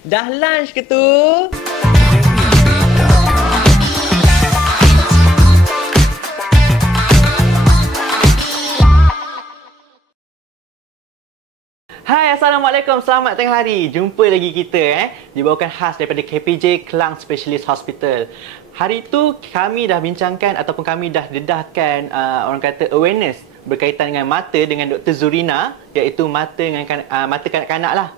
Dah lunch ke tu? Hai, Assalamualaikum. Selamat tengah hari. Jumpa lagi kita dibawakan khas daripada KPJ Klang Specialist Hospital. Hari tu kami dah bincangkan ataupun kami dah dedahkan orang kata awareness berkaitan dengan mata dengan Dr. Zurina, iaitu mata dengan mata kanak-kanak lah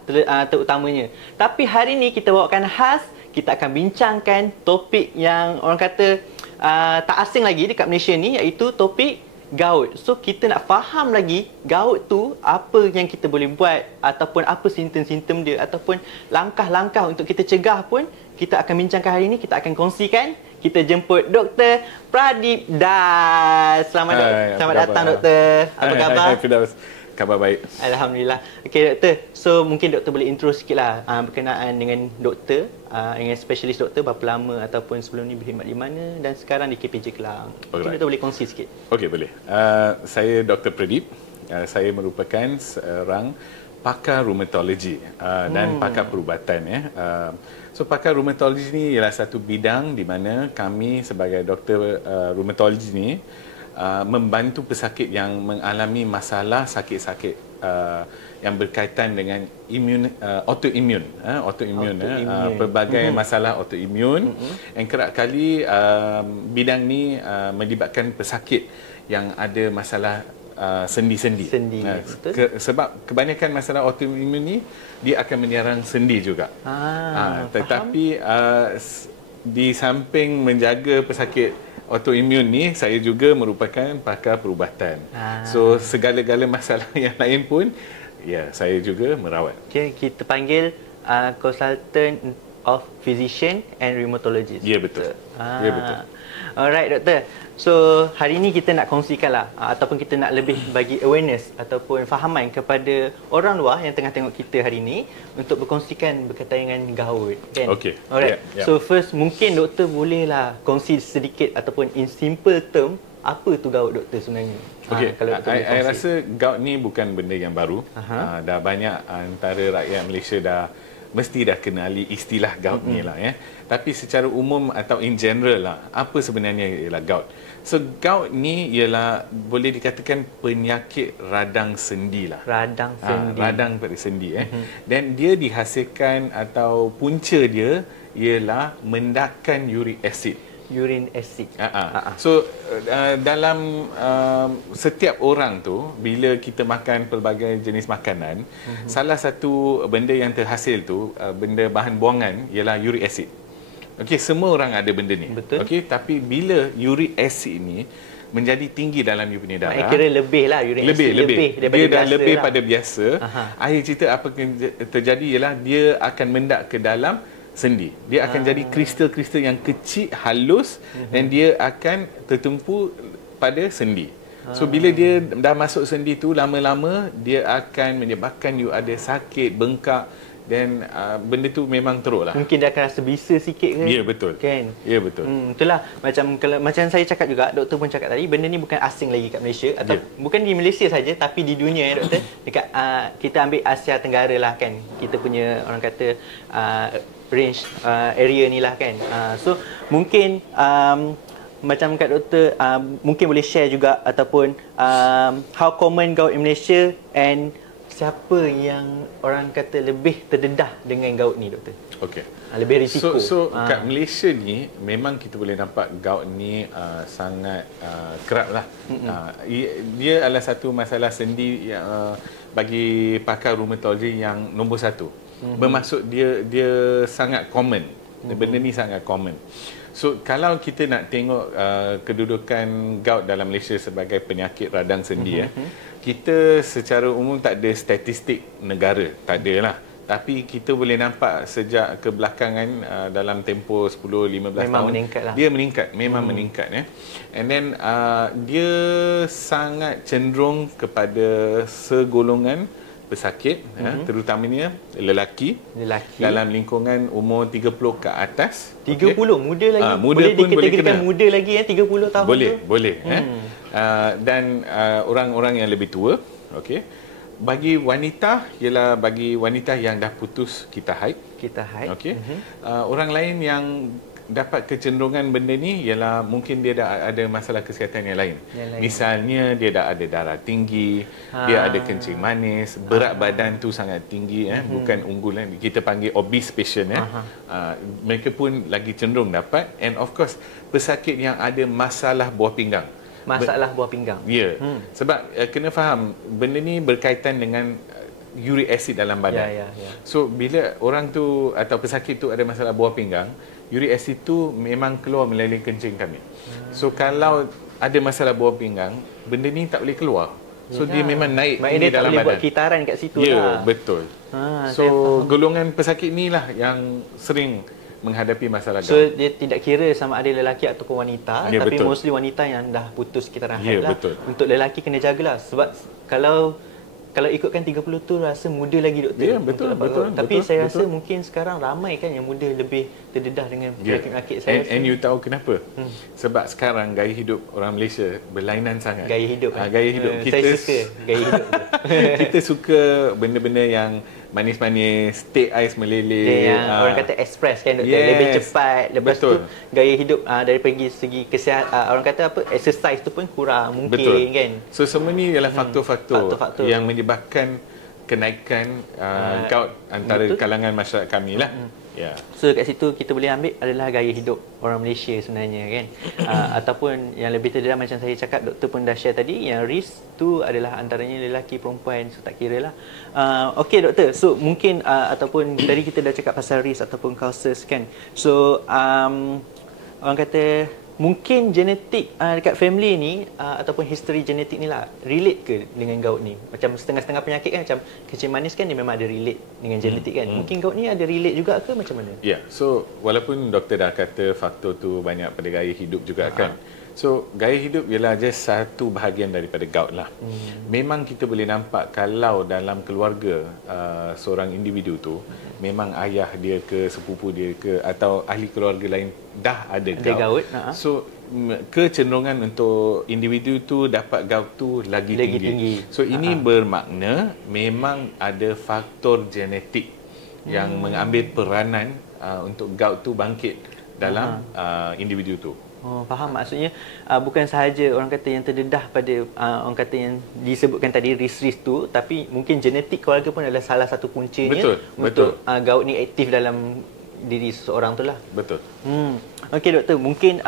terutamanya. Tapi hari ni kita bawakan khas, kita akan bincangkan topik yang orang kata tak asing lagi dekat Malaysia ni, iaitu topik gout. So kita nak faham lagi gout tu apa yang kita boleh buat ataupun apa simptom-simptom dia ataupun langkah-langkah untuk kita cegah pun kita akan bincangkan hari ini. Kita akan kongsikan. Kita jemput Dr. Pradip Das. Selamat datang Doktor. Apa khabar? Firdaus. Khabar baik. Alhamdulillah. Okey Doktor. So mungkin Doktor boleh intro sikitlah berkenaan dengan Doktor, dengan spesialis Doktor, berapa lama ataupun sebelum ni berkhidmat di mana dan sekarang di KPJ Klang. Mungkin Doktor boleh kongsi sikit. Okey, boleh. Saya Dr. Pradip. Saya merupakan seorang pakar rheumatologi dan pakar perubatan. So pakar rheumatologi ni ialah satu bidang di mana kami sebagai doktor rheumatologi ni membantu pesakit yang mengalami masalah sakit-sakit yang berkaitan dengan autoimun, pelbagai masalah autoimun. Yang kerap kali bidang ni melibatkan pesakit yang ada masalah sendi-sendi. Sebab kebanyakan masalah autoimun ni dia akan menyerang sendi juga. Tetapi di samping menjaga pesakit autoimun ni, saya juga merupakan pakar perubatan. So segala-gala masalah yang lain pun saya juga merawat. Okay, kita panggil consultant of physician and rheumatologist. Ya, betul. Ya, betul. Alright Doktor. So hari ni kita nak kongsikanlah ataupun kita nak lebih bagi awareness ataupun fahaman kepada orang luar yang tengah tengok kita hari ni untuk berkongsikan berkaitan dengan gout, kan? Okey. Alright. So first mungkin Doktor bolehlah kongsi sedikit ataupun in simple term apa tu gout Doktor sebenarnya? Okey. Saya rasa gout ni bukan benda yang baru. Dah banyak antara rakyat Malaysia mesti dah kenali istilah gout ni lah Tapi secara umum atau in general lah, apa sebenarnya ialah gout? So gout ni ialah boleh dikatakan penyakit radang sendi lah. Radang sendi. Radang pada sendi Dan dia dihasilkan atau punca dia ialah mendakan uric acid. Urine acid. So dalam setiap orang tu, bila kita makan pelbagai jenis makanan, salah satu benda yang terhasil tu, benda bahan buangan ialah uric acid. Okey, semua orang ada benda ni. Betul. Okey, tapi bila uric acid ni menjadi tinggi dalam you punya darah, kira lebih lah uric acid lebih daripada dia dah biasa lebih lah. Pada biasa. Akhir cerita apa yang terjadi ialah dia akan mendak ke dalam sendi. Dia akan jadi kristal-kristal yang kecil, halus dan dia akan tertumpu pada sendi. So bila dia dah masuk sendi tu, lama-lama dia akan menyebabkan you ada sakit, bengkak dan benda tu memang teruk lah. Mungkin dia akan rasa bisa sikit kan? Ya, betul. Kan? Ya, betul. Itulah macam saya cakap juga, doktor pun cakap tadi, benda ni bukan asing lagi kat Malaysia atau bukan di Malaysia saja tapi di dunia doktor. Dekat kita ambil Asia Tenggara lah kan. Kita punya orang kata range area ni lah kan. So mungkin macam kat doktor mungkin boleh share juga ataupun how common gout in Malaysia and siapa yang orang kata lebih terdedah dengan gout ni doktor? Okey. Lebih risiko. So kat Malaysia ni memang kita boleh nampak gout ni sangat kerap lah. Dia adalah satu masalah sendi yang bagi pakar rheumatologi yang nombor satu. Bermaksud dia sangat common. Benda ni sangat common. So kalau kita nak tengok kedudukan gout dalam Malaysia sebagai penyakit radang sendi kita secara umum tak ada statistik negara, tak ada lah. Tapi kita boleh nampak sejak kebelakangan dalam tempoh 10-15 memang tahun meningkat lah. dia meningkat, memang meningkat And then dia sangat cenderung kepada segolongan pesakit terutamanya lelaki dalam lingkungan umur 30 ke atas. 30 muda lagi. Muda boleh pun dikategorikan muda lagi 30 tahun boleh, tu. Boleh. Dan orang-orang yang lebih tua, okey. Bagi wanita ialah bagi wanita yang dah putus kita haid, Kita hide. Okey. Orang lain yang dapat kecenderungan benda ni ialah mungkin dia dah ada masalah kesihatan yang lain. Misalnya dia dah ada darah tinggi, dia ada kencing manis, berat badan tu sangat tinggi, bukan unggul, kita panggil obese patient. Mereka pun lagi cenderung dapat. And of course, pesakit yang ada masalah buah pinggang. Masalah buah pinggang. Ya. Sebab kena faham, benda ni berkaitan dengan uric acid dalam badan. So bila orang tu atau pesakit tu ada masalah buah pinggang, uric acid tu memang keluar melalui kencing kami. So kalau ada masalah buah pinggang, benda ni tak boleh keluar. So dia memang naik tinggi dalam badan. Dia tak boleh buat kitaran kat situ lah. Ya, betul. So golongan pesakit ni lah yang sering menghadapi masalah gout. So dia tidak kira sama ada lelaki ataupun wanita, tapi betul. Mostly wanita yang dah putus kitaran haid lah. Betul. Untuk lelaki kena jagalah, sebab kalau ikutkan 30 tu rasa muda lagi doktor. Ya, betul. Tapi saya rasa mungkin sekarang ramai kan yang muda lebih terdedah dengan penyakit-penyakit saya. And you tahu kenapa? Sebab sekarang gaya hidup orang Malaysia berlainan sangat. Gaya hidup. Gaya hidup. Saya suka gaya hidup tu. Kita suka benda-benda yang manis-manis, teh ais meleleh. Orang kata express kan doktor, lebih cepat. Lepas tu gaya hidup dari segi kesihatan, orang kata apa, exercise tu pun kurang mungkin kan. So semua ni ialah faktor-faktor yang menyebabkan kenaikan gout antara kalangan masyarakat kami lah. So kat situ kita boleh ambil adalah gaya hidup orang Malaysia sebenarnya kan. Ataupun yang lebih terdedah macam saya cakap, doktor pun dah share tadi, yang risk tu adalah antaranya lelaki perempuan, so tak kira lah. Okey doktor, so mungkin ataupun tadi kita dah cakap pasal risk ataupun causes kan. So orang kata mungkin genetik dekat family ni ataupun history genetik ni lah relate ke dengan gout ni? Macam setengah-setengah penyakit kan, macam kencing manis kan dia memang ada relate dengan genetik kan. Mungkin gout ni ada relate juga ke macam mana? Ya, so walaupun doktor dah kata faktor tu banyak pada gaya hidup juga kan. So gaya hidup ialah just satu bahagian daripada gout lah. Memang kita boleh nampak kalau dalam keluarga seorang individu tu memang ayah dia ke, sepupu dia ke, atau ahli keluarga lain dah ada gout. So kecenderungan untuk individu tu dapat gout tu lagi tinggi. So ini bermakna memang ada faktor genetik yang mengambil peranan untuk gout tu bangkit dalam individu tu. Faham, maksudnya bukan sahaja orang kata yang terdedah pada orang kata yang disebutkan tadi risk tu, tapi mungkin genetik keluarga pun adalah salah satu puncanya untuk gout ni aktif dalam diri seseorang tu lah. Betul. Okey doktor, mungkin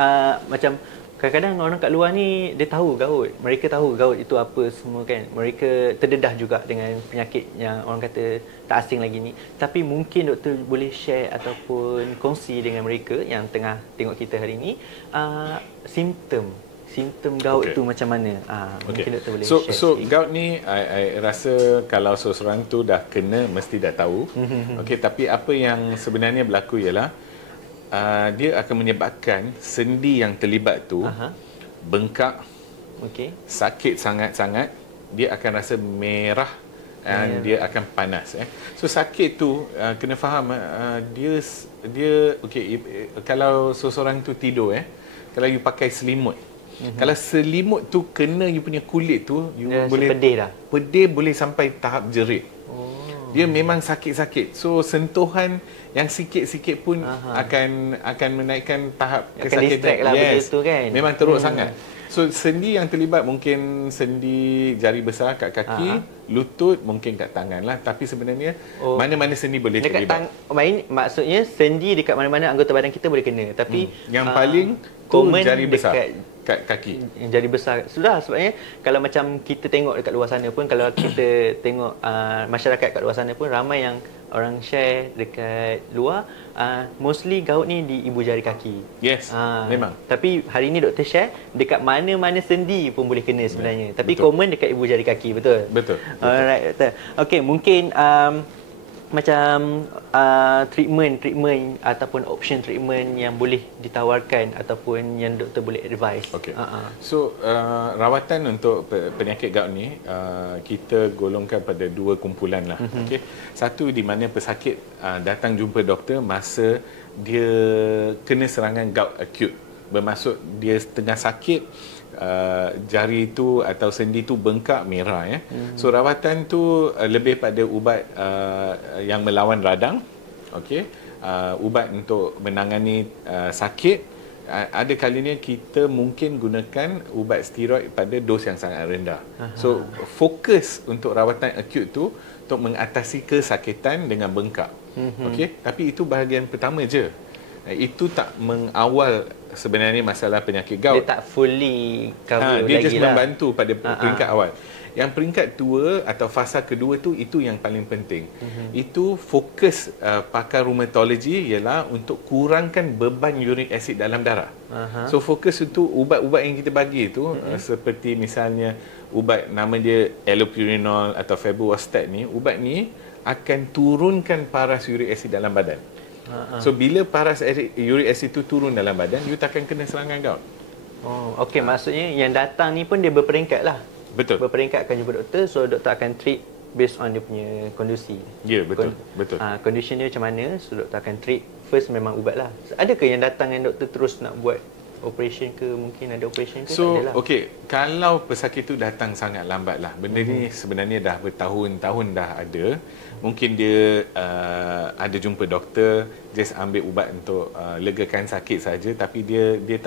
macam kadang-kadang orang kat luar ni dia tahu gout. Mereka tahu gout itu apa semua kan. Mereka terdedah juga dengan penyakit yang orang kata tak asing lagi ni. Tapi mungkin doktor boleh share ataupun kongsi dengan mereka yang tengah tengok kita hari ni simptom gout tu macam mana. Mungkin doktor boleh share. So gout ni I rasa kalau seseorang tu dah kena mesti dah tahu. Okey, tapi apa yang sebenarnya berlaku ialah dia akan menyebabkan sendi yang terlibat tu bengkak, sakit sangat-sangat, dia akan rasa merah dan dia akan panas. So sakit tu kena faham dia kalau seseorang tu tidur kalau you pakai selimut, kalau selimut tu kena you punya kulit tu, you boleh pedih boleh sampai tahap jerit. Dia memang sakit-sakit. So sentuhan yang sikit-sikit pun akan menaikkan tahap kesakitan. Lah begitu kan. Memang teruk sangat. So sendi yang terlibat mungkin sendi jari besar kat kaki, lutut, mungkin kat tangan lah. Tapi sebenarnya mana-mana sendi boleh terlibat. Maksudnya sendi dekat mana-mana anggota badan kita boleh kena. Tapi yang paling common jari besar kat kaki. Jari besar. Sudah, sebabnya kalau macam kita tengok dekat luar sana pun, kalau kita tengok masyarakat kat luar sana pun ramai yang orang share dekat luar, mostly gout ni di ibu jari kaki. Yes, memang. Tapi hari ni doktor share dekat mana-mana sendi pun boleh kena sebenarnya. Tapi common dekat ibu jari kaki, betul? Betul. Alright, doktor. Okey, mungkin macam treatment ataupun option treatment yang boleh ditawarkan ataupun yang doktor boleh advise. So rawatan untuk penyakit gout ni kita golongkan pada dua kumpulan lah. Satu di mana pesakit datang jumpa doktor masa dia kena serangan gout acute, bermaksud dia tengah sakit, jari tu atau sendi tu bengkak merah So rawatan tu lebih pada ubat yang melawan radang. okey, ubat untuk menangani sakit. Ada kalinya kita mungkin gunakan ubat steroid pada dos yang sangat rendah. So fokus untuk rawatan akut tu untuk mengatasi kesakitan dengan bengkak. Okey, tapi itu bahagian pertama je. Itu tak mengawal sebenarnya masalah penyakit gout. Dia tak fully cover dia lagi just lah. membantu pada peringkat awal. Yang peringkat 2 atau fasa kedua tu, itu yang paling penting. Itu fokus pakar rheumatology ialah untuk kurangkan beban uric acid dalam darah. So fokus untuk ubat-ubat yang kita bagi tu, seperti misalnya ubat nama dia allopurinol atau febuostat ni, ubat ni akan turunkan paras uric acid dalam badan. So bila paras uric acid tu turun dalam badan, you takkan kena serangan gout. Oh, okey, maksudnya yang datang ni pun dia berperingkat lah. Betul. Berperingkat akan jumpa doktor, so doktor akan treat based on dia punya kondisi. Ya, betul. Betul. Condition dia macam mana, so doktor akan treat. First memang ubat lah. So, adakah yang datang yang doktor terus nak buat operation ke, mungkin ada operation ke? So, okey, kalau pesakit tu datang sangat lambat lah. Benda ni sebenarnya dah bertahun-tahun dah ada. Mungkin dia ada jumpa doktor, just ambil ubat untuk legakan sakit saja, tapi dia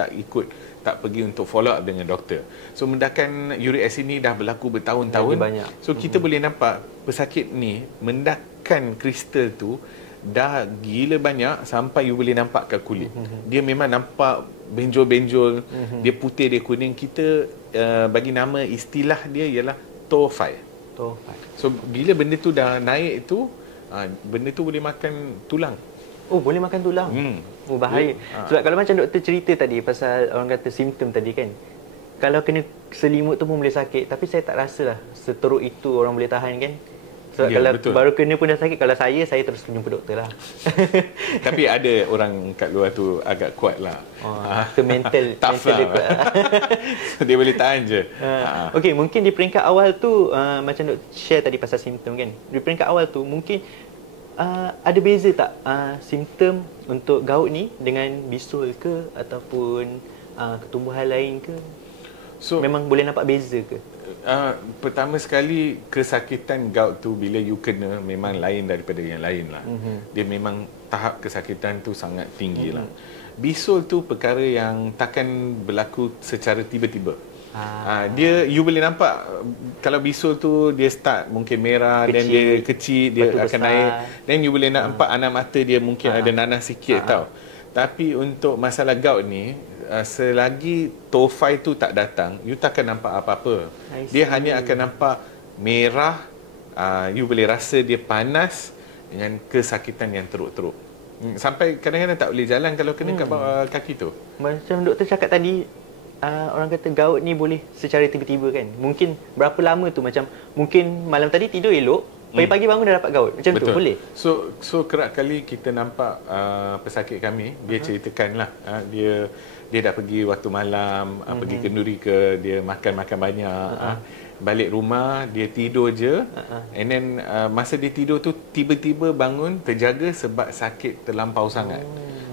tak pergi untuk follow up dengan doktor. So mendakan uric acid ni dah berlaku bertahun-tahun. So kita boleh nampak pesakit ni mendakan kristal tu dah gila banyak sampai you boleh nampak kat kulit. Dia memang nampak benjol-benjol, dia putih, dia kuning. Kita bagi nama istilah dia ialah tophi. So bila benda tu dah naik tu, benda tu boleh makan tulang. Oh, boleh makan tulang. Oh, bahaya. Sebab kalau macam doktor cerita tadi pasal orang kata simptom tadi kan, kalau kena selimut tu pun boleh sakit, tapi saya tak rasa lah seteruk itu orang boleh tahan kan. Sebab kalau betul. Baru kena pun dah sakit. Kalau saya terus jumpa doktor lah. Tapi ada orang kat luar tu agak kuat lah. Itu mental tough mental lah. dia kuat lah. So, dia boleh tahan je. Okey, mungkin di peringkat awal tu macam doktor share tadi pasal simptom kan. Di peringkat awal tu mungkin ada beza tak simptom untuk gout ni dengan bisul ke ataupun ketumbuhan lain ke? So memang boleh nampak beza ke? Pertama sekali, kesakitan gout tu bila you kena memang lain daripada yang lain lah. Dia memang tahap kesakitan tu sangat tinggi lah. Bisul tu perkara yang takkan berlaku secara tiba-tiba. You boleh nampak kalau bisul tu dia start mungkin merah, dan dia kecil, dia akan besar naik, dan you boleh nampak anak mata dia mungkin ada nanah sikit tau. Tapi untuk masalah gout ni, selagi tophi tu tak datang, you takkan nampak apa-apa. Dia hanya akan nampak merah, you boleh rasa dia panas dengan kesakitan yang teruk-teruk. Sampai kadang-kadang tak boleh jalan kalau kena kat bawah kaki tu. Macam doktor cakap tadi, orang kata gout ni boleh secara tiba-tiba kan. Mungkin berapa lama tu, macam mungkin malam tadi tidur elok, pagi-pagi bangun dah dapat gout. Macam betul. Tu boleh. So kerap kali kita nampak pesakit kami, dia ceritakan lah, dia dah pergi waktu malam, pergi kenduri ke, dia makan banyak, balik rumah dia tidur je, and then masa dia tidur tu tiba-tiba bangun terjaga sebab sakit terlampau sangat.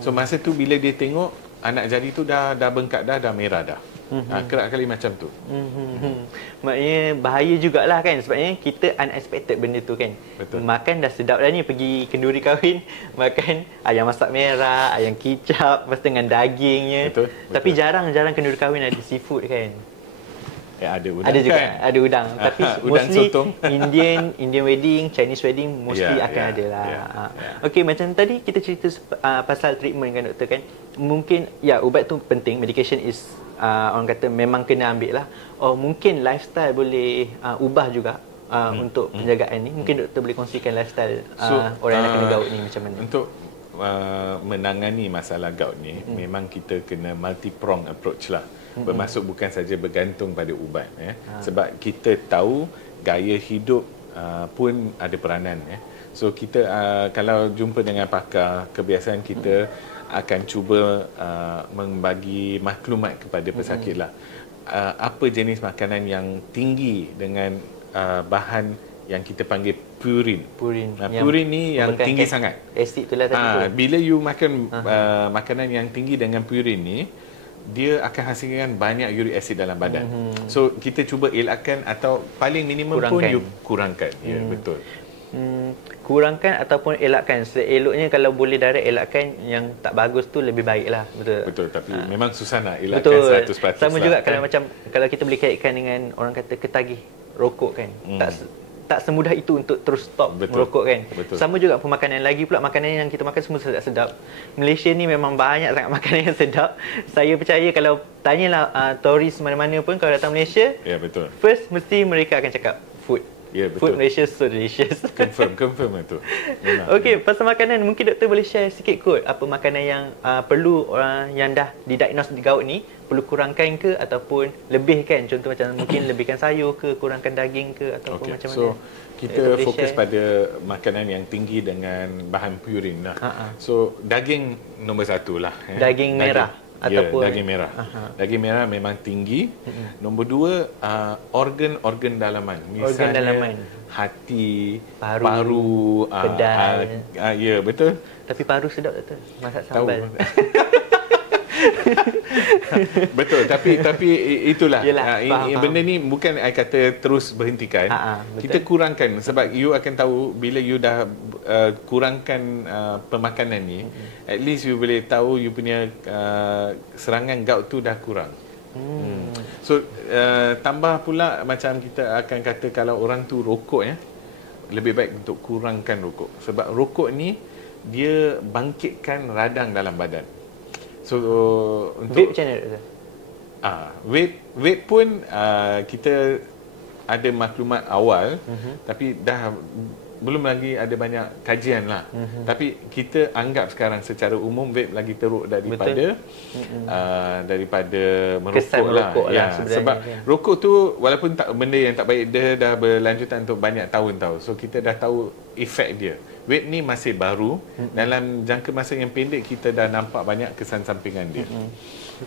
So masa tu bila dia tengok anak jari tu dah bengkak dah merah dah. Kerap kali macam tu. Maknanya bahaya jugalah kan, sebabnya kita unexpected benda tu kan. Betul. Makan dah sedap dah ni, pergi kenduri kahwin makan ayam masak merah, ayam kicap, lepas dengan dagingnya. Betul. Tapi jarang kenduri kahwin ada seafood kan. Ada udang, ada juga kan? Ada udang, tapi udang mostly sotong. Indian wedding, Chinese wedding mostly akan ada lah. Okey, macam tadi kita cerita pasal treatment kan doktor kan. Mungkin ubat tu penting, medication is orang kata memang kena ambil lah. Mungkin lifestyle boleh ubah juga untuk penjagaan ni. Mungkin doktor boleh kongsikan lifestyle orang yang kena gout ni macam mana. Untuk menangani masalah gout ni, memang kita kena multi-prong approach lah. Bermaksud bukan saja bergantung pada ubat, sebab kita tahu gaya hidup pun ada peranan. So kita kalau jumpa dengan pakar, kebiasaan kita akan cuba membagi maklumat kepada pesakit lah. Apa jenis makanan yang tinggi dengan bahan yang kita panggil purin. Purin ni yang tinggi sangat. Asid tu lah tadi. Bila you makan makanan yang tinggi dengan purin ni, dia akan hasilkan banyak uric acid dalam badan. So kita cuba elakkan atau paling minimum pun you kurangkan. Ya, betul. kurangkan ataupun elakkan. Seeloknya kalau boleh direct elakkan, yang tak bagus tu lebih baik lah. Betul. Betul, tapi memang susah nak elakkan Betul. 100% Sama lah, juga kan? kalau macam kalau kita boleh kaitkan dengan orang kata ketagih rokok kan. Tak semudah itu untuk terus stop merokok kan. Betul. Sama juga pemakanan. Lagi pula makanan yang kita makan semua sedap-sedap. Malaysia ni memang banyak sangat makanan yang sedap. Saya percaya kalau tanyalah turis mana-mana pun kalau datang Malaysia, Ya, betul. first mesti mereka akan cakap food. Ya, betul. Food Malaysia so delicious. Confirm itu. Okey, pasal makanan mungkin doktor boleh share sikit kot apa makanan yang perlu orang yang dah didiagnose gout ni perlu kurangkan ke ataupun lebihkan, contoh macam mungkin lebihkan sayur ke, kurangkan daging ke ataupun macam mana. So kita fokus pada makanan yang tinggi dengan bahan purin lah. So daging nombor 1 lah. Daging merah. Ataupun daging merah. Daging merah memang tinggi. Nombor 2, organ-organ dalaman. Misalnya organ dalaman. Hati, Paru, paru, pedal. Ya, betul. Tapi paru sedap doktor. Masak sambal. Betul, tapi itulah. Yelah, benda ni bukan I kata terus berhentikan. Kita kurangkan sebab you akan tahu bila you dah kurangkan pemakanan ni, at least you boleh tahu you punya serangan gout tu dah kurang. So tambah pula macam kita akan kata kalau orang tu rokok lebih baik untuk kurangkan rokok sebab rokok ni dia bangkitkan radang dalam badan. So untuk vape macam mana? Vape pun kita ada maklumat awal, tapi dah belum lagi ada banyak kajian lah. Tapi kita anggap sekarang secara umum vape lagi teruk daripada merokok lah. Sebab rokok tu walaupun benda yang tak baik, dia dah berlanjutan untuk banyak tahun tau. So kita dah tahu efek dia. Vape ni masih baru, dalam jangka masa yang pendek kita dah nampak banyak kesan sampingan dia.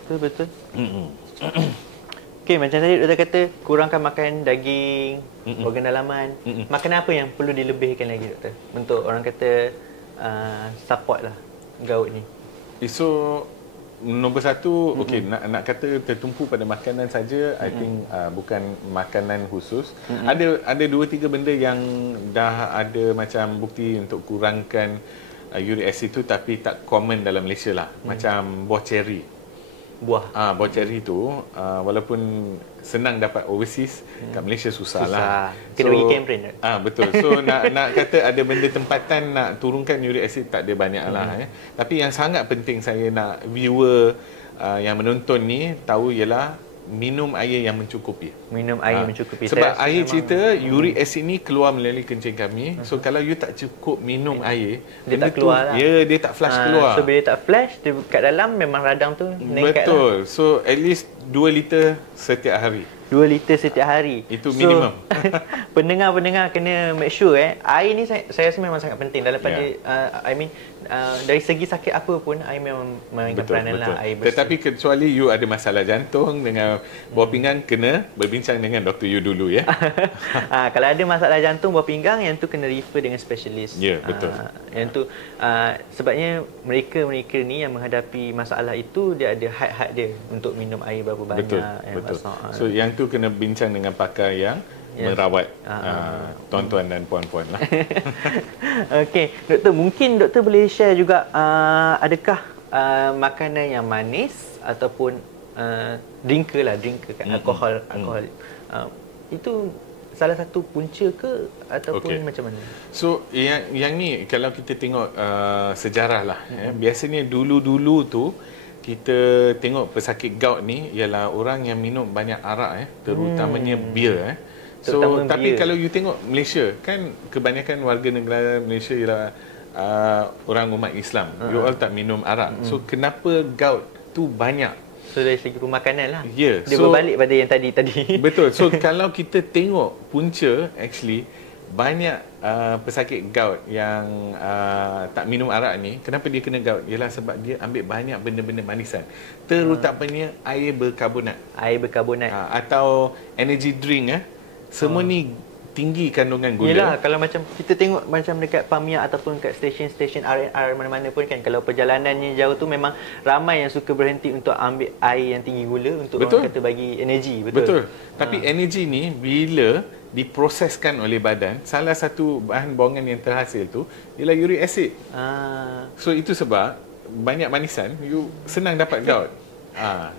Betul. Okey, macam tadi doktor kata kurangkan makan daging, organ dalaman. Makanan apa yang perlu dilebihkan lagi doktor untuk orang kata support lah gout ni? So nombor 1, okey, nak kata tertumpu pada makanan saja, I think bukan makanan khusus. Ada 2-3 benda yang dah ada macam bukti untuk kurangkan uric acid tu tapi tak common dalam Malaysia lah. Macam buah cherry. Buah cherry tu walaupun senang dapat overseas, kat Malaysia susah lah. Kena pergi Cameron. Betul. So nak kata ada benda tempatan nak turunkan uric acid tak ada banyak lah. Tapi yang sangat penting saya nak viewer yang menonton ni tahu ialah minum air yang mencukupi. Minum air mencukupi. Sebab air cerita uric acid ni keluar melalui kencing kami. So kalau you tak cukup minum air, dia tak keluar lah. Ya, dia tak flush keluar. So bila tak flush, dia kat dalam memang radang tu meningkat. Betul. Lah. So at least 2 liter setiap hari. 2 liter setiap hari. Itu minimum. Pendengar-pendengar kena make sure air ni saya rasa memang sangat penting daripada dari segi sakit apa pun air memang mainkan peranan lah, air bersih. Tetapi kecuali you ada masalah jantung dengan buah pinggang, kena berbincang dengan doktor you dulu ya. Kalau ada masalah jantung buah pinggang, yang tu kena refer dengan spesialis. Ya, betul. Yang tu sebabnya mereka ni yang menghadapi masalah itu, dia ada had dia untuk minum air berapa banyak. Betul. So yang tu kena bincang dengan pakar yang merawat tuan-tuan dan puan-puan lah. Okey, doktor, mungkin doktor boleh share juga adakah makanan yang manis ataupun drinker kan, alkohol itu salah satu punca ke ataupun macam mana? So yang ni kalau kita tengok sejarah lah, biasanya dulu-dulu tu kita tengok pesakit gout ni ialah orang yang minum banyak arak terutamanya beer So tapi kalau you tengok Malaysia kan, kebanyakan warga negara Malaysia ialah orang umat Islam. You all tak minum arak. So kenapa gout tu banyak? So dari segi pemakanan lah. Dia berbalik pada yang tadi. Betul. So kalau kita tengok punca, actually banyak pesakit gout yang tak minum arak ni, kenapa dia kena gout? Ialah sebab dia ambil banyak benda-benda manisan, terutamanya air berkarbonat atau energy drink semua ni tinggi kandungan gula. Yelah, kalau macam kita tengok macam dekat Pamia ataupun kat stesen-stesen R&R mana-mana pun kan, kalau perjalanannya jauh tu memang ramai yang suka berhenti untuk ambil air yang tinggi gula untuk orang kata bagi energi. Betul. Tapi energi ni bila diproseskan oleh badan, salah satu bahan buangan yang terhasil tu ialah uric acid. So itu sebab banyak manisan, you senang dapat gout.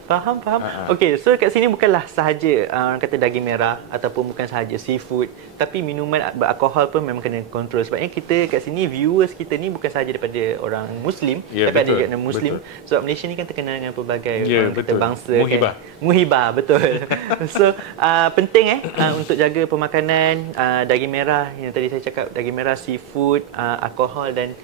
Faham. Okey, so kat sini bukanlah sahaja orang kata daging merah ataupun bukan sahaja seafood, tapi minuman beralkohol pun memang kena kontrol. Sebabnya kita kat sini, viewers kita ni bukan sahaja daripada orang Muslim, tapi ada juga non-Muslim. Sebab Malaysia ni kan terkenal dengan pelbagai orang kata bangsa. Muhibah, betul. So, penting untuk jaga pemakanan daging merah, yang tadi saya cakap, daging merah, seafood, alkohol dan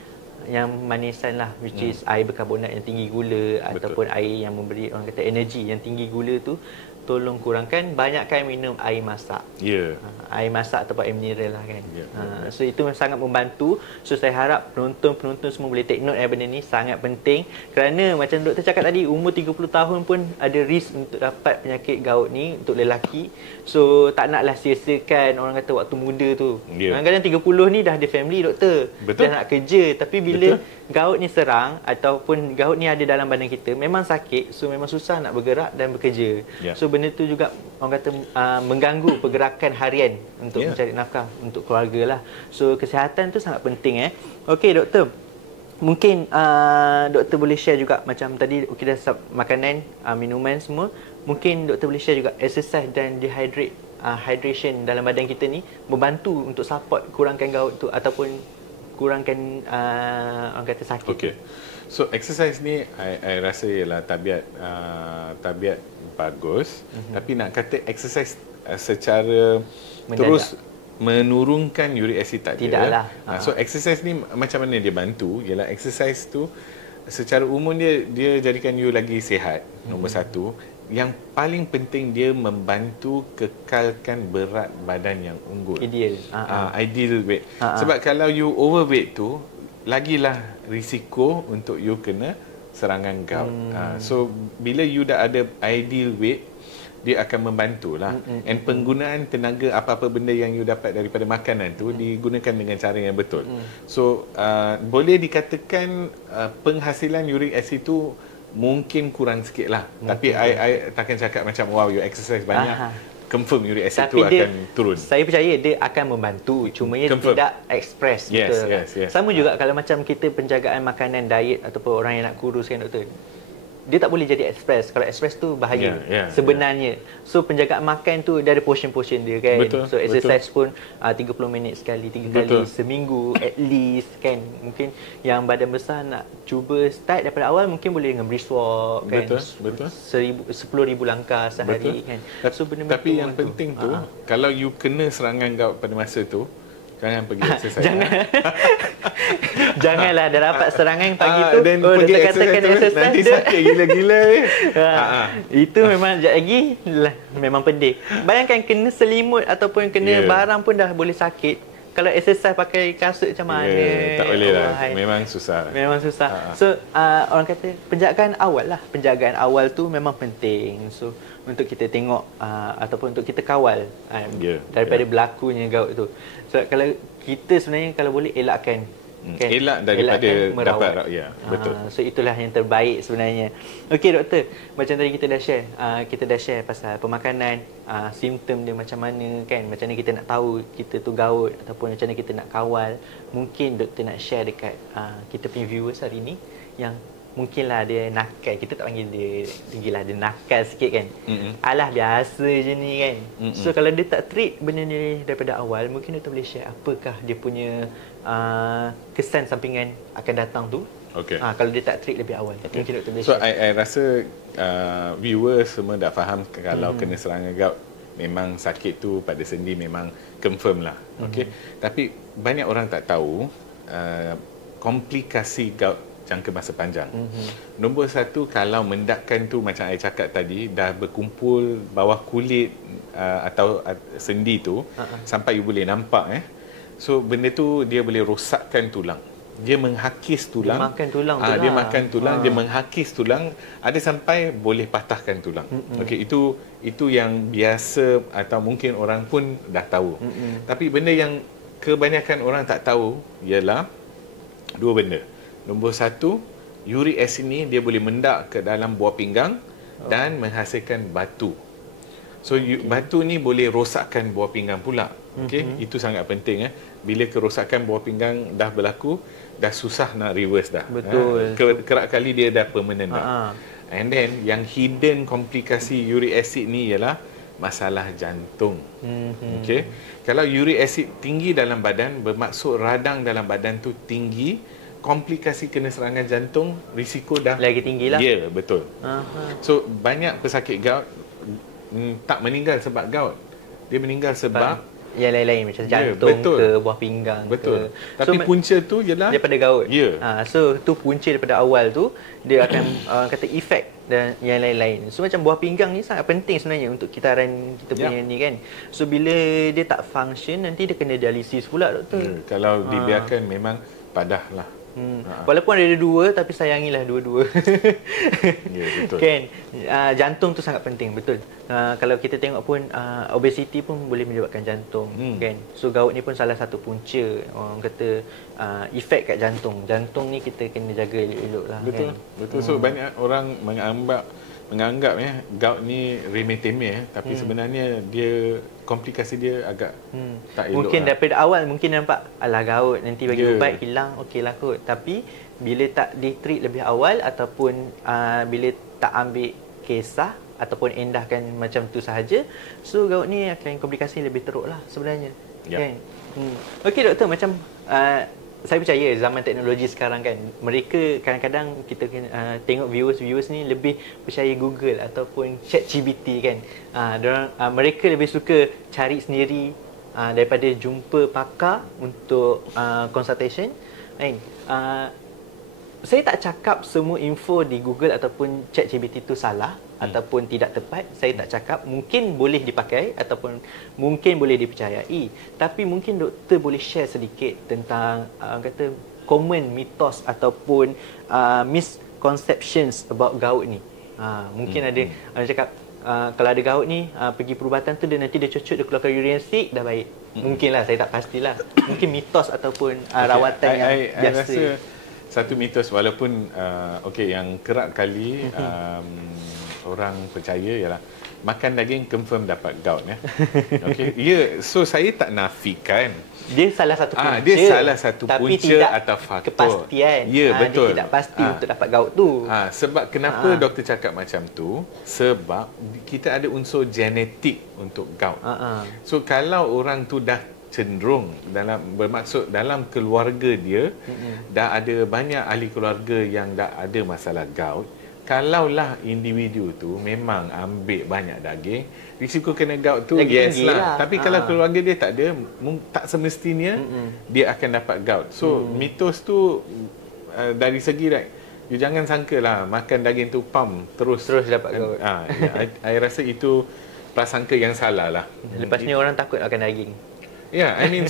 yang manisan lah, which is air berkarbonat yang tinggi gula. Betul. Ataupun air yang memberi orang kata energi yang tinggi gula tu, tolong kurangkan. Banyakkan minum air masak. Air masak ataupun air mineral lah kan. So itu sangat membantu. So saya harap penonton-penonton semua boleh take note benda ni, sangat penting. Kerana macam doktor cakap tadi, umur 30 tahun pun ada risk untuk dapat penyakit gout ni untuk lelaki. So tak naklah sia-siakan orang kata waktu muda tu. Kadang-kadang 30 ni dah ada family doktor. Dah nak kerja. Tapi bila gout ni serang ataupun gout ni ada dalam badan kita, memang sakit. So memang susah nak bergerak dan bekerja. So benda tu juga orang kata mengganggu pergerakan harian untuk mencari nafkah untuk keluarga lah. So kesihatan tu sangat penting. Okey doktor, mungkin doktor boleh share juga macam tadi dah makanan, minuman semua. Mungkin doktor boleh share juga exercise dan hydration dalam badan kita ni membantu untuk support kurangkan gout tu ataupun kurangkan orang kata sakit. So exercise ni I rasa ialah tabiat bagus. Tapi nak kata exercise secara terus menurunkan uric acid tak tidaklah. So exercise ni macam mana dia bantu ialah exercise tu secara umum dia jadikan you lagi sihat. Nombor satu. Yang paling penting, dia membantu kekalkan berat badan yang unggul. Ideal weight. Sebab kalau you overweight tu, lagilah risiko untuk you kena serangan gout. So bila you dah ada ideal weight, dia akan membantulah. And penggunaan tenaga apa-apa benda yang you dapat daripada makanan tu digunakan dengan cara yang betul. So boleh dikatakan penghasilan uric acid tu mungkin kurang sikit lah. Tapi I takkan cakap macam wow, you exercise banyak, confirm uric acid tu akan turun. Saya percaya dia akan membantu, cuma ia tidak express. Sama juga kalau macam kita penjagaan makanan, diet ataupun orang yang nak kuruskan doktor, dia tak boleh jadi express. Kalau express tu bahaya sebenarnya. So penjagaan makan tu dia ada portion-portion dia kan. So exercise pun 30 minit sekali, 3 kali seminggu at least kan. Mungkin yang badan besar nak cuba start daripada awal, mungkin boleh dengan brisk walk kan. 10,000 langkah sehari kan. So tapi yang penting tu, kalau you kena serangan gout pada masa tu, jangan pergi exercise. Janganlah dah dapat serangan pagi tu pergi exercise nanti sakit gila-gila. Itu memang sekejap lagi memang pedih. Bayangkan kena selimut ataupun kena barang pun dah boleh sakit. Kalau exercise pakai kasut macam mana? Tak boleh lah. Memang susah. So orang kata penjagaan awal tu memang penting. So untuk kita tengok ataupun untuk kita kawal daripada berlakunya gout tu. So kalau kita sebenarnya kalau boleh elakkan kan? Elak daripada dapat betul. So itulah yang terbaik sebenarnya. Okey doktor, macam tadi kita dah share pasal pemakanan, simptom dia macam mana kan, macam mana kita nak tahu kita tu gout ataupun macam mana kita nak kawal. Mungkin doktor nak share dekat kita punya viewers hari ni yang mungkinlah dia nakal, kita tak panggil dia tinggilah, dia nakal sikit kan. Alah biasa je ni kan. So kalau dia tak treat benda ni daripada awal, mungkin doktor boleh share apakah dia punya kesan sampingan akan datang tu. Kalau dia tak treat lebih awal. Mungkin doktor boleh share. So I rasa viewers semua dah faham kalau kena serangan gout memang sakit tu pada sendi memang confirm lah. Tapi banyak orang tak tahu komplikasi gout jangka masa panjang. Nombor satu, kalau mendakan tu macam saya cakap tadi, dah berkumpul bawah kulit atau sendi tu sampai you boleh nampak so benda tu dia boleh rosakkan tulang. Dia menghakis tulang. Dia makan tulang tu dia makan tulang, dia menghakis tulang, ada sampai boleh patahkan tulang. Itu yang biasa atau mungkin orang pun dah tahu. Tapi benda yang kebanyakan orang tak tahu ialah dua benda. Nombor satu, uric acid ni dia boleh mendak ke dalam buah pinggang dan menghasilkan batu. So batu ni boleh rosakkan buah pinggang pula. Okey, itu sangat penting. Bila kerosakan buah pinggang dah berlaku, dah susah nak reverse dah. Betul. Kerap kali dia dah permanent dah. And then yang hidden komplikasi uric acid ni ialah masalah jantung. Okey. Kalau uric acid tinggi dalam badan bermaksud radang dalam badan tu tinggi, komplikasi kena serangan jantung risiko dah lagi tinggi lah. Ya, betul. So banyak pesakit gout tak meninggal sebab gout. Dia meninggal sebab yang lain-lain macam jantung ke buah pinggang betul. ke. Tapi punca tu ialah daripada gout. So tu punca daripada awal tu dia akan kata efek dan yang lain-lain. So macam buah pinggang ni sangat penting sebenarnya untuk kitaran kita punya ni kan. So bila dia tak function nanti dia kena dialisis pula doktor. Kalau dibiarkan memang padah lah. Walaupun ada dua tapi sayangilah dua-dua. Ya, betul. Kan? Jantung tu sangat penting, betul. Kalau kita tengok pun obesity pun boleh menyebabkan jantung, kan. So gout ni pun salah satu punca orang kata efek kat jantung. Jantung ni kita kena jaga elok-elok lah. Betul. Kan? Betul. So banyak orang menganggap gout ni remeh-temeh tapi sebenarnya dia komplikasi dia agak tak elok. Mungkin daripada awal mungkin nampak alah gout nanti bagi ubat hilang okeylah kot. Tapi bila tak di-treat lebih awal ataupun bila tak ambil kisah ataupun endahkan macam tu sahaja, so gout ni akan komplikasi lebih teruk lah sebenarnya. Kan? Okey doktor, macam saya percaya zaman teknologi sekarang kan, mereka kadang-kadang kita tengok viewers ni lebih percaya Google ataupun ChatGPT kan. Mereka lebih suka cari sendiri daripada jumpa pakar untuk consultation kan. Saya tak cakap semua info di Google ataupun ChatGPT tu salah ataupun tidak tepat. Saya tak cakap. Mungkin boleh dipakai ataupun mungkin boleh dipercayai. Tapi mungkin doktor boleh share sedikit tentang kata common mitos ataupun misconceptions about gout ni. Mungkin ada orang cakap kalau ada gout ni pergi perubatan tu nanti dia cucut, dia keluarkan uric acid dah baik. Mungkinlah, saya tak pastilah. Mungkin mitos ataupun rawatan yang biasa. I rasa satu mitos walaupun yang kerap kali orang percaya ialah makan daging confirm dapat gout so saya tak nafikan dia salah satu punca, dia salah satu tapi punca tidak atau faktor kepastian. Betul. Dia tidak pasti untuk dapat gout tu. Sebab kenapa doktor cakap macam tu, sebab kita ada unsur genetik untuk gout. So kalau orang tu dah cenderung bermaksud dalam keluarga dia dah ada banyak ahli keluarga yang dah ada masalah gout, kalaulah individu tu memang ambil banyak daging, risiko kena gout tu yes lah. Tapi kalau keluarga dia tak ada, tak semestinya dia akan dapat gout. So mitos tu dari segi you jangan sangkalah makan daging tu terus dapat gout. I rasa itu prasangka yang salah lah. Lepas ni orang takut makan daging.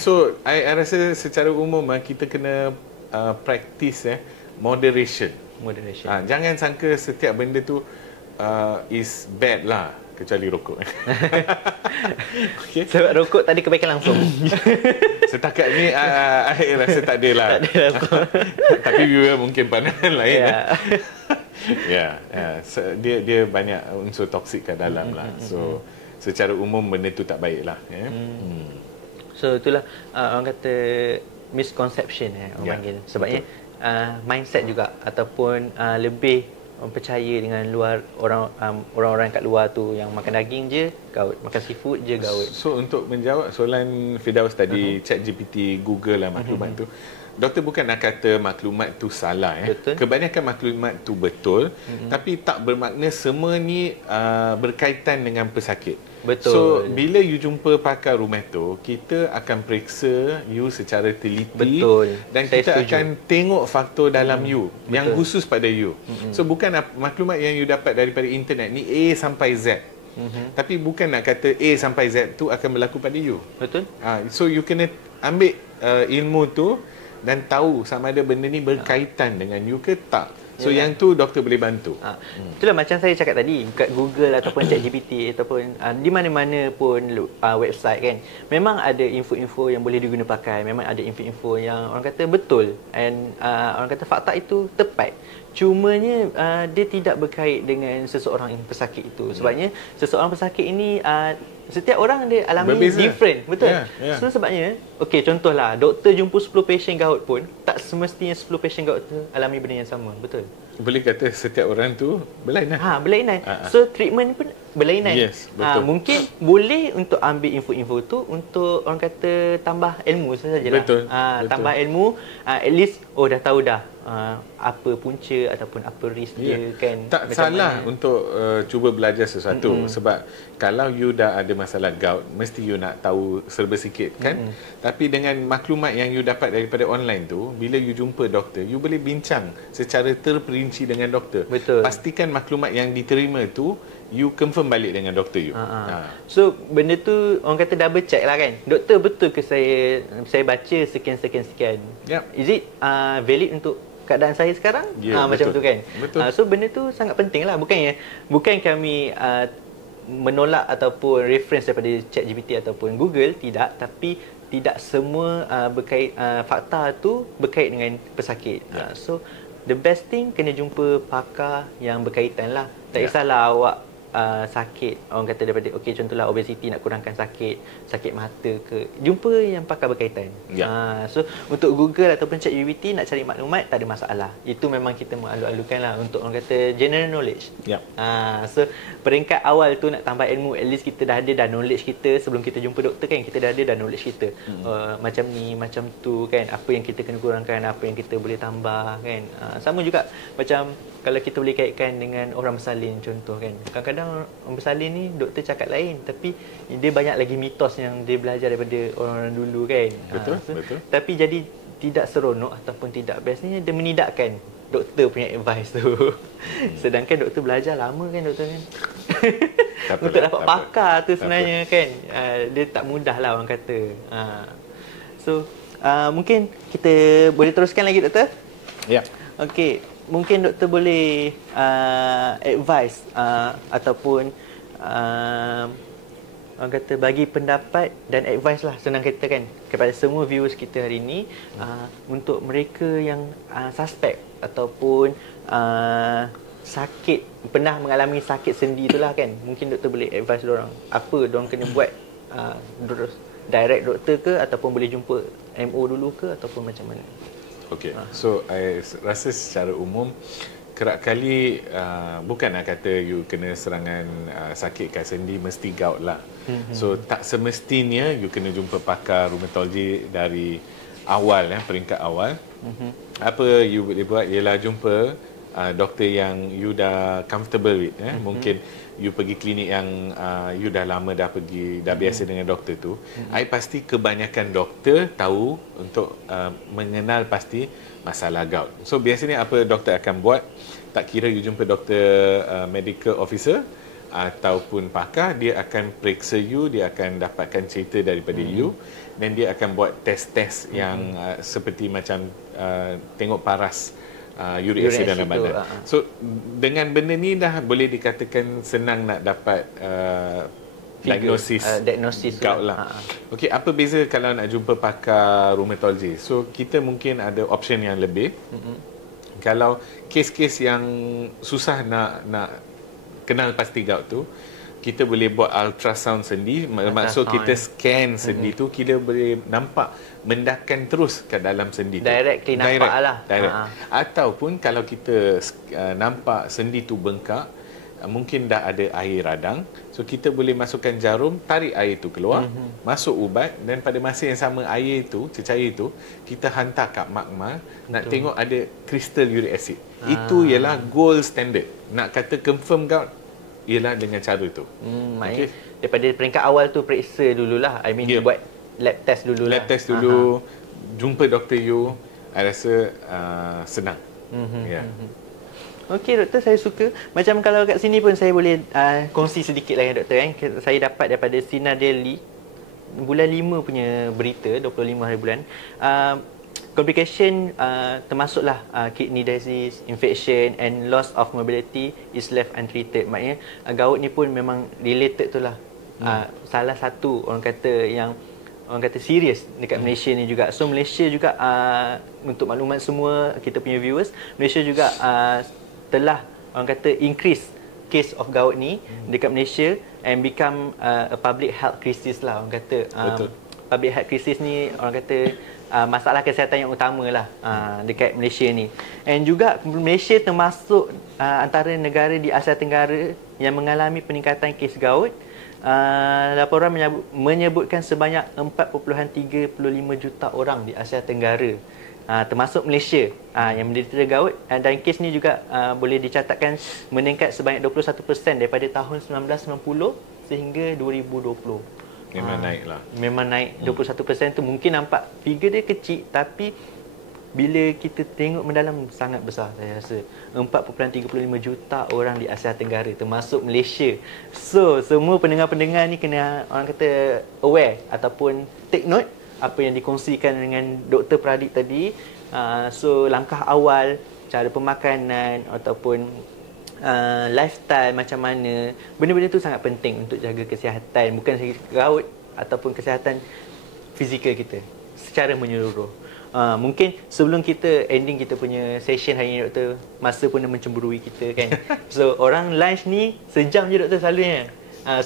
So I rasa secara umum kita kena practice moderation. Jangan sangka setiap benda tu is bad lah, kecuali rokok. Sebab rokok tadi kebaikan langsung. Setakat ni I rasa tak ada lah. Tapi viewer mungkin pandangan lain. Dia banyak unsur toksik kat dalam lah. So secara umum benda tu tak baik lah. So itulah orang kata misconception orang panggil. Sebabnya mindset juga ataupun lebih percaya dengan orang-orang kat luar tu yang makan daging je gout, makan seafood je gout. So untuk menjawab soalan Firdaus tadi, ChatGPT, Google lah maklumat tu, doktor bukan nak kata maklumat tu salah. Kebanyakan maklumat tu betul, tapi tak bermakna semua ni berkaitan dengan pesakit. Betul. So bila you jumpa pakar rheumato, kita akan periksa you secara teliti. Dan kita akan tengok faktor dalam you yang khusus pada you. So bukan maklumat yang you dapat daripada internet ni A sampai Z. Tapi bukan nak kata A sampai Z tu akan berlaku pada you. Betul. So you kena ambil ilmu tu dan tahu sama ada benda ni berkaitan dengan you ke tak. So yang tu doktor boleh bantu. Itulah macam saya cakap tadi, kat Google ataupun ChatGPT ataupun di mana-mana pun website kan, memang ada info-info yang boleh diguna pakai, memang ada info-info yang orang kata betul and orang kata fakta itu tepat. Cumanya dia tidak berkait dengan seseorang yang pesakit itu. Sebabnya seseorang pesakit ini setiap orang dia alami berbeza. different, betul? Yeah. So sebabnya, okey, contohlah doktor jumpa 10 pasien gout pun tak semestinya 10 pasien gout tu alami benda yang sama, betul? Boleh kata setiap orang tu berlainan. Berlainan. So treatment pun berlainan. Yes, betul. Mungkin boleh untuk ambil info-info tu untuk orang kata tambah ilmu sajalah. Betul. Tambah ilmu, at least dah tahu dah apa punca ataupun apa risk dia kan. Tak salah untuk cuba belajar sesuatu sebab kalau you dah ada masalah gout mesti you nak tahu serba sikit kan. Tapi dengan maklumat yang you dapat daripada online tu, bila you jumpa doktor, you boleh bincang secara terperinci dengan doktor. Betul. Pastikan maklumat yang diterima tu you confirm balik dengan doktor you. So benda tu orang kata double check lah kan. Doktor, betul ke saya baca sekian. Yep. Is it valid untuk keadaan saya sekarang? Macam tu kan. Betul. So benda tu sangat penting lah. Bukan kami menolak ataupun reference daripada ChatGPT ataupun Google, tidak. Tapi tidak semua fakta tu berkait dengan pesakit. So the best thing kena jumpa pakar yang berkaitan lah. Tak kisahlah awak sakit, orang kata daripada contohlah obesiti, nak kurangkan sakit mata ke, jumpa yang pakar berkaitan. So untuk Google ataupun ChatGPT nak cari maklumat tak ada masalah. Itu memang kita mengalu-alukan lah untuk orang kata general knowledge. So peringkat awal tu nak tambah ilmu, at least kita dah ada knowledge kita sebelum kita jumpa doktor kan. Kita dah ada knowledge kita, macam ni macam tu kan, apa yang kita kena kurangkan, apa yang kita boleh tambah kan. Sama juga macam kalau kita boleh kaitkan dengan orang bersalin contoh kan. Kadang-kadang orang bersalin ni doktor cakap lain, tapi dia banyak lagi mitos yang dia belajar daripada orang-orang dulu kan. Betul. Tapi jadi tidak seronok ataupun tidak bestnya dia menidakkan doktor punya advice tu. Sedangkan doktor belajar lama kan doktor kan. Untuk dapat pakar tu sebenarnya kan, dia tak mudah lah orang kata. So mungkin kita boleh teruskan lagi doktor? Ya. Okey. Mungkin doktor boleh advice ataupun orang kata bagi pendapat dan advice lah, senang kata kan, kepada semua viewers kita hari ini, untuk mereka yang suspek ataupun sakit, pernah mengalami sakit sendi itulah kan. Mungkin doktor boleh advice diorang apa diorang kena buat, direct doktor ke ataupun boleh jumpa MO dulu ke ataupun macam mana? Okey. So I rasa secara umum kerap kali bukan nak kata you kena serangan sakit kat sendi mesti gout lah. So tak semestinya you kena jumpa pakar rheumatologi dari awal, peringkat awal. Apa you boleh buat ialah jumpa doktor yang you dah comfortable with. Mungkin you pergi klinik yang you dah lama dah pergi, dah biasa dengan doktor tu. I pasti kebanyakan doktor tahu untuk mengenal pasti masalah gout. So biasanya apa doktor akan buat, tak kira you jumpa doktor medical officer ataupun pakar, dia akan periksa you, dia akan dapatkan cerita daripada you, dan dia akan buat test-test yang seperti macam tengok paras uric acid dalam badan. So dengan benda ni dah boleh dikatakan senang nak dapat diagnosis gout lah. Okey, apa beza kalau nak jumpa pakar rheumatologi? So kita mungkin ada option yang lebih. Kalau kes-kes yang susah nak kenal pasti gout tu, kita boleh buat ultrasound sendi, maksud kita scan sendi tu, kita boleh nampak mendakan terus ke dalam sendi tu. Directly nampak lah. Ataupun kalau kita nampak sendi tu bengkak, mungkin dah ada air radang, so kita boleh masukkan jarum, tarik air tu keluar, masuk ubat, dan pada masa yang sama air itu, cecair itu, kita hantar kat makmal, nak tengok ada kristal uric acid. Itu ialah gold standard. Nak kata confirm gout ialah dengan cara tu. Maknanya daripada peringkat awal tu periksa dululah. I mean buat lab test dulu. Lab test dulu, jumpa doktor you, I rasa senang. Okey doktor, saya suka. Macam kalau kat sini pun saya boleh kongsi sedikit lah ya doktor kan. Saya dapat daripada Sinar Daily bulan 5 punya berita, 25 hari bulan. Complication termasuklah kidney disease, infection and loss of mobility is left untreated. Maknanya gout ni pun memang related tu lah. Salah satu orang kata yang orang kata serius dekat Malaysia ni juga. So Malaysia juga untuk maklumat semua kita punya viewers, Malaysia juga telah orang kata increase case of gout ni dekat Malaysia and become a public health crisis lah orang kata. Public health crisis ni orang kata masalah kesihatan yang utama lah dekat Malaysia ni. And juga Malaysia termasuk antara negara di Asia Tenggara yang mengalami peningkatan kes gout. Laporan menyebutkan sebanyak 4.35 juta orang di Asia Tenggara, termasuk Malaysia yang menderita gout, dan kes ni juga boleh dicatatkan meningkat sebanyak 21% daripada tahun 1990 sehingga 2020. Memang naik lah. Memang naik 21% tu mungkin nampak figure dia kecil, tapi bila kita tengok mendalam sangat besar saya rasa. 4.35 juta orang di Asia Tenggara termasuk Malaysia. So semua pendengar-pendengar ni kena orang kata aware ataupun take note apa yang dikongsikan dengan Dr. Pradip tadi. So langkah awal, cara pemakanan ataupun lifestyle macam mana, benda-benda tu sangat penting untuk jaga kesihatan, bukan sahaja gout ataupun kesihatan fizikal kita secara menyeluruh. Mungkin sebelum kita ending kita punya session hari ni doktor, masa pun dah mencemburui kita kan. So orang lunch ni sejam je doktor selalunya.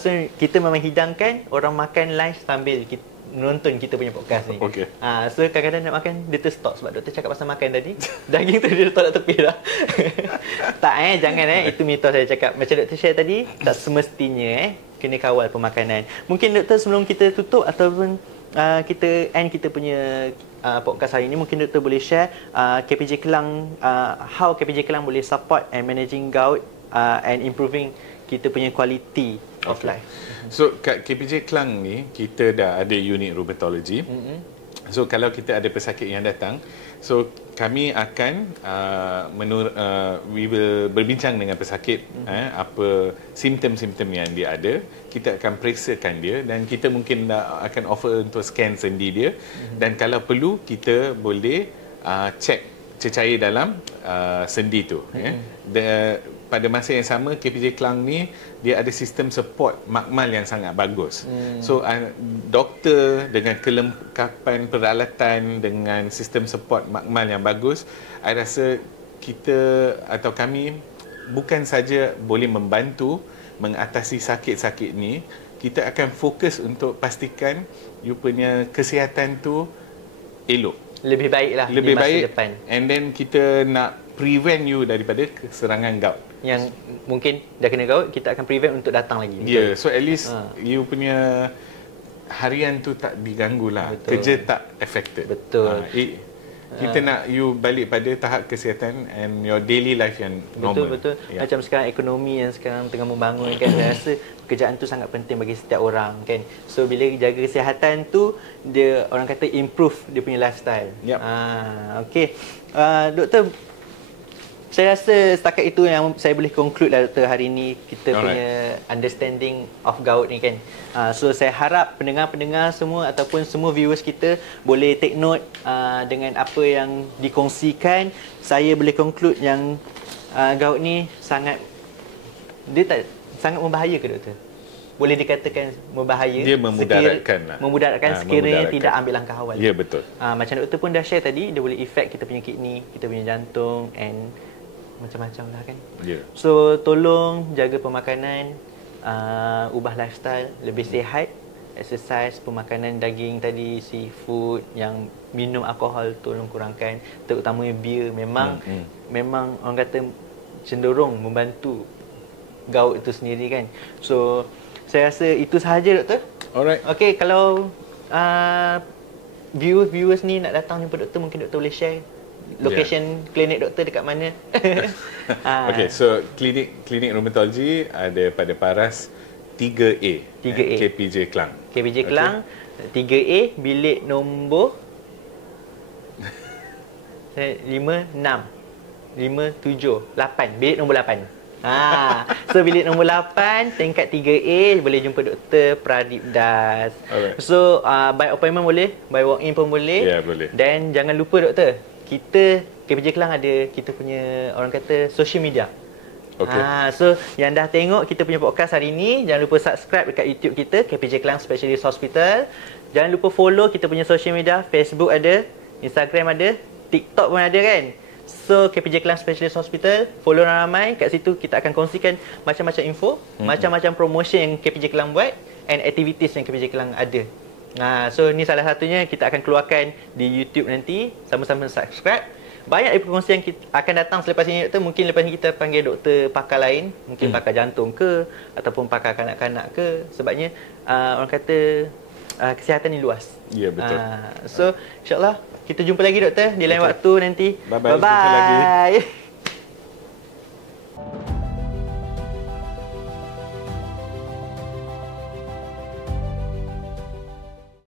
So kita memang hidangkan orang makan lunch sambil kita menonton kita punya podcast ni. Okay. So kadang-kadang nak makan dia terstop sebab doktor cakap pasal makan tadi. Daging tu dia tolak tepi dah. Tak jangan itu mitos saya cakap. Macam doktor share tadi, tak semestinya kena kawal pemakanan. Mungkin doktor sebelum kita tutup ataupun kita end kita punya podcast hari ini, mungkin doktor boleh share KPJ Kelang, how KPJ Kelang boleh support and managing gout and improving kita punya quality of life. So kat KPJ Kelang ni kita dah ada unit rheumatology. So kalau kita ada pesakit yang datang, so kami akan we will berbincang dengan pesakit apa simptom-simptom yang dia ada. Kita akan periksakan dia dan kita mungkin akan offer untuk scan sendi dia, dan kalau perlu kita boleh check cecair dalam sendi tu. Pada masa yang sama, KPJ Kelang ni dia ada sistem support makmal yang sangat bagus. So doktor dengan kelengkapan peralatan, dengan sistem support makmal yang bagus, saya rasa kita atau kami bukan saja boleh membantu mengatasi sakit-sakit ni, kita akan fokus untuk pastikan you punya kesihatan tu elok. Lebih baik lah lebih di masa baik depan. And then kita nak prevent you daripada serangan gout. Yang mungkin dah kena gout, kita akan prevent untuk datang lagi. Yeah, so at least you punya harian tu tak diganggu lah. Betul. Kerja tak affected. Betul. Kita nak you balik pada tahap kesihatan and your daily life yang normal. Betul. Yeah. Macam sekarang ekonomi yang sekarang tengah membangun kan, saya rasa pekerjaan tu sangat penting bagi setiap orang kan. So bila jaga kesihatan tu, dia orang kata improve dia punya lifestyle. Yep. Okay. Doktor, saya rasa setakat itu yang saya boleh conclude lah doktor hari ini kita punya understanding of gout ni kan. So saya harap pendengar-pendengar semua ataupun semua viewers kita boleh take note dengan apa yang dikongsikan. Saya boleh conclude yang gout ni sangat membahaya ke doktor? Boleh dikatakan membahaya. Dia memudaratkan lah. Memudaratkan sekiranya tidak ambil langkah awal. Ya, betul. Macam doktor pun dah share tadi, dia boleh effect kita punya kidney, kita punya jantung and macam-macam lah kan. Yeah. So tolong jaga pemakanan, ubah lifestyle, lebih sihat, exercise, pemakanan daging tadi, seafood, yang minum alkohol tolong kurangkan, terutamanya beer. Memang orang kata cenderung membantu gout itu sendiri kan. So saya rasa itu sahaja doktor. Alright. Okay, kalau viewers ni nak datang jumpa doktor, mungkin doktor boleh share location klinik doktor dekat mana? Okay, so klinik rheumatology ada pada Paras 3A. KPJ Kelang. KPJ Kelang 3A, bilik nombor 5, 6, 5, 7, 8. Bilik nombor 8. So bilik nombor 8 tingkat 3A, boleh jumpa Dr. Pradip Das. So by appointment boleh, by walk in pun boleh. Ya, boleh. Dan jangan lupa doktor, kita KPJ Kelang ada kita punya orang kata social media. Okey. So yang dah tengok kita punya podcast hari ni, jangan lupa subscribe dekat YouTube kita, KPJ Klang Specialist Hospital. Jangan lupa follow kita punya social media, Facebook ada, Instagram ada, TikTok pun ada kan. So KPJ Klang Specialist Hospital, follow ramai. Kat situ kita akan kongsikan macam-macam info, macam-macam promotion yang KPJ Klang buat and activities yang KPJ Klang ada. So ni salah satunya kita akan keluarkan di YouTube nanti. Sama-sama subscribe. Banyak daripada perkongsian kita akan datang selepas ini doktor. Mungkin lepas ni kita panggil doktor pakar lain, mungkin pakar jantung ke ataupun pakar kanak-kanak ke. Sebabnya orang kata kesihatan ni luas. Ya, betul. So insyaAllah kita jumpa lagi doktor di lain waktu nanti. Bye-bye. Jumpa lagi.